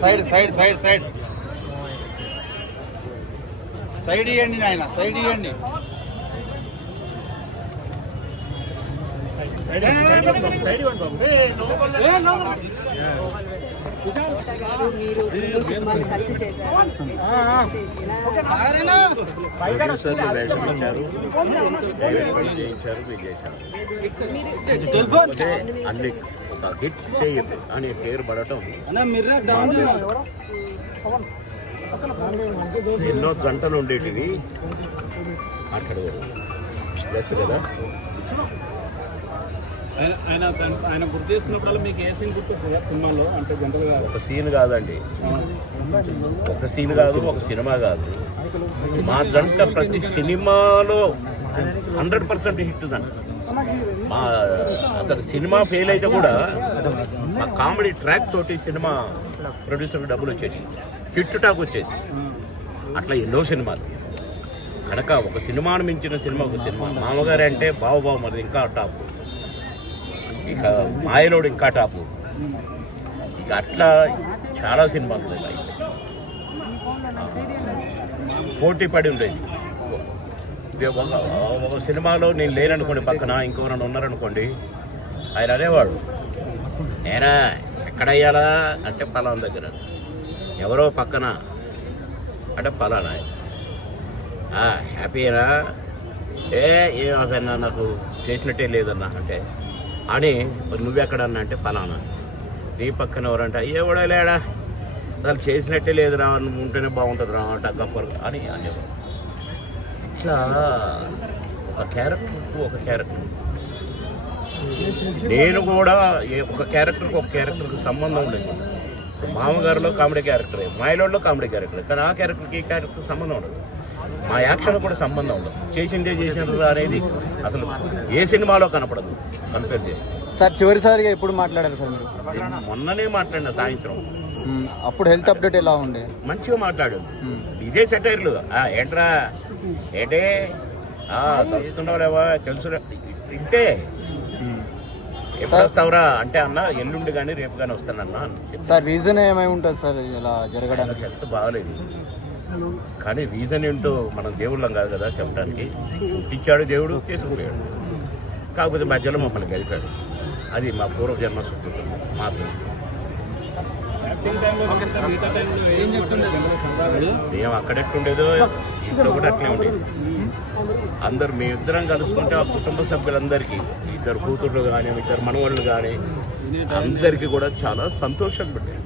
Side side side side. Side ఇవ్వండి నాయన side ఇవ్వండి మీరు కలిసి చేశారు అన్ని హిట్ చేయదు అనే పేరు పడటం ఎన్నో గంటలు ఉండేటివి. అక్కడ ప్లస్ కదా? ఆయన ఆయన ఆయన గుర్తు చేసుకున్నప్పుడల్లా మీకు ఏ సీన్ గుర్తొస్తుంది సినిమాలో? అంటే జనరల్గా ఒక సీన్ కాదండి. ఒక సీన్ కాదు ఒక సినిమా కాదు. మా జంట ప్రతి సినిమాలో హండ్రెడ్ పర్సెంట్ హిట్ దాన్ని. మా అసలు సినిమా ఫెయిల్ అయితే కూడా మా కామెడీ ట్రాక్ తోటి సినిమా ప్రొడ్యూసర్కి డబ్బులు వచ్చేది. హిట్ టాక్ వచ్చేది. అట్లా ఎన్నో సినిమాలు. కనుక ఒక సినిమాను మించిన సినిమా ఒక సినిమా. మామగారు అంటే బావు బావు మరి ఇంకా టాప్. ఇక మాయలోడు ఇంకా టాపు. ఇక అట్లా చాలా సినిమాలు ఉన్నాయి పోటీ పడి ఉండేది. ఒక సినిమాలో నేను లేననుకోండి పక్కన ఇంకెవరైనా ఉన్నారనుకోండి ఆయన అనేవాడు నేనా ఎక్కడ అయ్యాలా అంటే ఫలానా దగ్గర. ఎవరో పక్కన? అంటే ఫలానా హ్యాపీనా ఏ ఏం నాకు చేసినట్టే లేదన్నా. అంటే అని నువ్వెక్కడన్నా అంటే ఫలానా? నీ పక్కన ఎవరంటే అయ్యే కూడా లేడా? అసలు చేసినట్టే లేదురా నువ్వు ఉంటేనే బాగుంటుంది రా అంటే అని అనేవారు ఇట్లా ఒక క్యారెక్టర్కు ఒక క్యారెక్టర్. నేను కూడా ఒక క్యారెక్టర్కి ఒక క్యారెక్టర్కి సంబంధం ఉండదు మామగారిలో కామెడీ క్యారెక్టరే మాయలోడ్లో కామెడీ క్యారెక్టర్ కానీ ఆ క్యారెక్టర్కి ఈ క్యారెక్టర్కి సంబంధం ఉండదు. మా యాక్షన్ కూడా సంబంధం ఉండదు. చేసిందే చేసినది అనేది అసలు ఏ సినిమాలో కనపడదు. కంపేర్ చేసి. సార్ చివరిసారిగా ఎప్పుడు మాట్లాడారు సార్ మీరు? నేను మొన్ననే మాట్లాడిన సాయంత్రం. అప్పుడు హెల్త్ అప్డేట్ ఎలా ఉండే? మంచిగా మాట్లాడు. ఇదే సెటైర్లు. ఏంట్రా? ఏంటే? తలుస్తున్నావు లేవా తెలుసు ఇంతే. ఎప్పుడు వస్తావురా? అంటే అన్న ఎల్లుండి కానీ రేపు కానీ వస్తానన్నా. సార్ రీజన్ ఏమై ఉంటుంది సార్ ఇలా జరగడానికి? హెల్త్ బాగాలేదు. కానీ రీజన్ ఏంటో మనం దేవుళ్ళం కాదు కదా చెప్పడానికి. ఇచ్చాడు దేవుడు చేసుకుపోయాడు కాకపోతే మధ్యలో మమ్మల్ని గడిపాడు అది మా సుకృతం ఏం చెప్తుండే జనరల్ సరదాగా మేము అక్కడెట్టుండేదో ఇక్కడ కూడా అట్లే ఉండేది. అందరు మీ ఇద్దరం కలుసుకుంటే ఆ కుటుంబ సభ్యులందరికీ ఇద్దరు కూతుర్లు కానీ ఇద్దరు మనవాళ్ళు కానీ అందరికీ కూడా చాలా సంతోషంగా ఉండేది